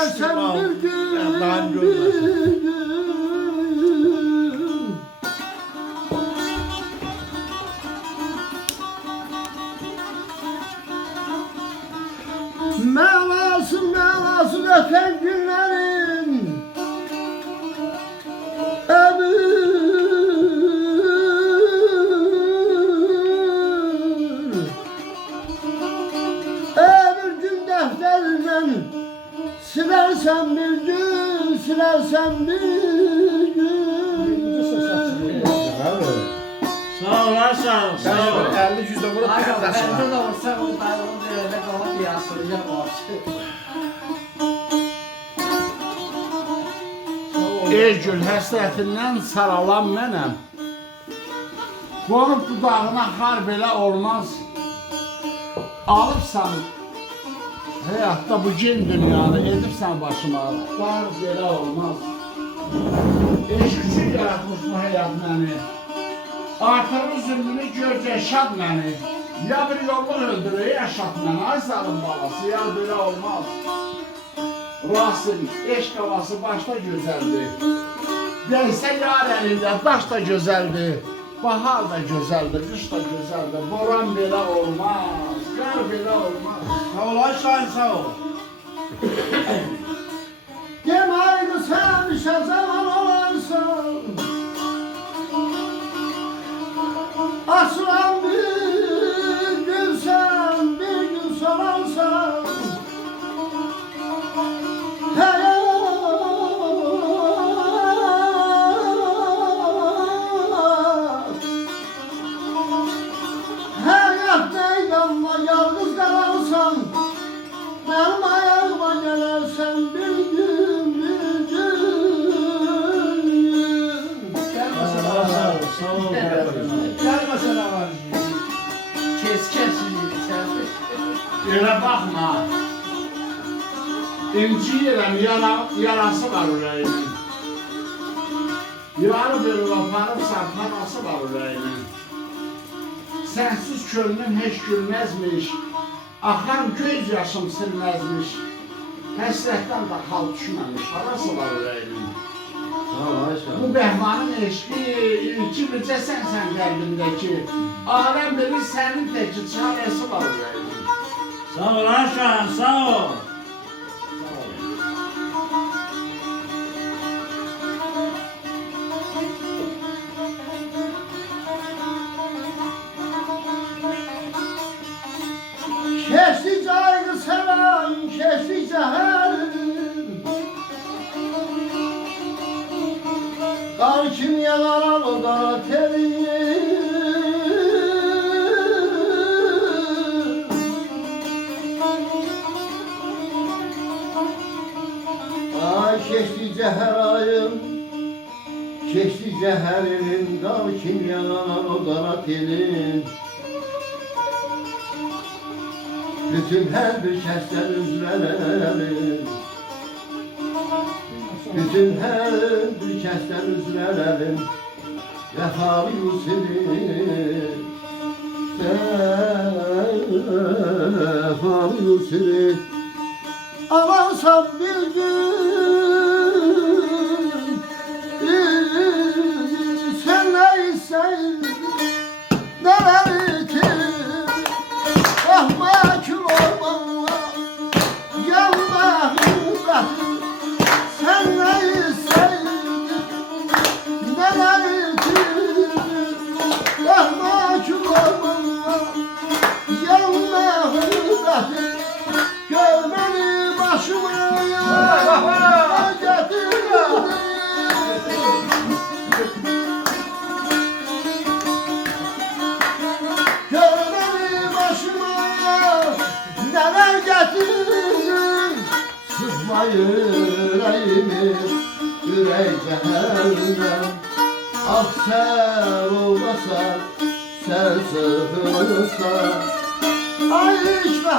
Gelersen bir gün, bir gün. Mevlasın öten günlerin ömür gün defterinden silersen bir gün, silersen bir gün. Sağ olasın, sağ ol. 50-100 vurup Ay, bir ben de olsa o dayının yerine kalan yasıracak o şey. Ey gül həsrətindən saralan mənəm. Qorub budağına xar belə olmaz. Alıbsan həyatda bu gen dünyanı, edibsən başıma, xar belə olmaz. Eşq üçün yaratmış bu həyat məni. Artırır zülmünü görcə şad məni. Ya bir yollar öldürür, yaşat məni. Ay salın balası, ya belə olmaz. Rasim, eşq havası başda gözəldir. Dəysə yar əlində daş da gözəldir. Bahar da gözəldir, qış da gözəldir. Boran belə olmaz, qar belə olmaz. Sağ ol, ay Şahin, sağ ol. Demək ki sən şəzalan olarsan, asılan bir gün sən, bir gün solarsan. Hayat meydanla yalnız kalarsan, benim ayağıma gelersen bir gün, bir gün. Sağ ol, sağ ol. Gelme sana var. Keskin sen. Öyle bakma. İnciyirəm, yarası var ürəyimin. Yarı bölüb aparırsan, parası var ürəyimin. Sənsiz könlüm heç gülməzmiş, axan göz yaşım silməzmiş. Həsrətdən də hal düşməmiş, harası var ürəyimin. Sağ ol, ay Şahin. Bu bəhmanın eşqi, ilki bircə sənsən qəlbimdəki. Aləm bilir sənin təki çarəsi var ürəyimin. Sağ ol, ay Şahin, sağ ol. Keçdikcə ayrı səvan, keçdikcə hərim. Qar kimi yanaran o qara terim. Ay keçdikcə hər ayım, keçdikcə hər ilim. Qar kimi yanaran o qara terim. Bütün her bir kəsdən üzrələrim. Bütün her bir kəsdən üzrələrim. Vəfalı Yusirim, vəfalı Yusirim. Avansam bir gün, sen neysen, neler itir. Mahkul olmanla yanmağında sen neysen, neler itirdin. Mahkul olmanla yanmağında gör beni başıma getirdin. Neler getirdin, sıkma yüreğimi, yürek cehennem. Ah sen olmasan, sen sıkılırsan, ay hiç be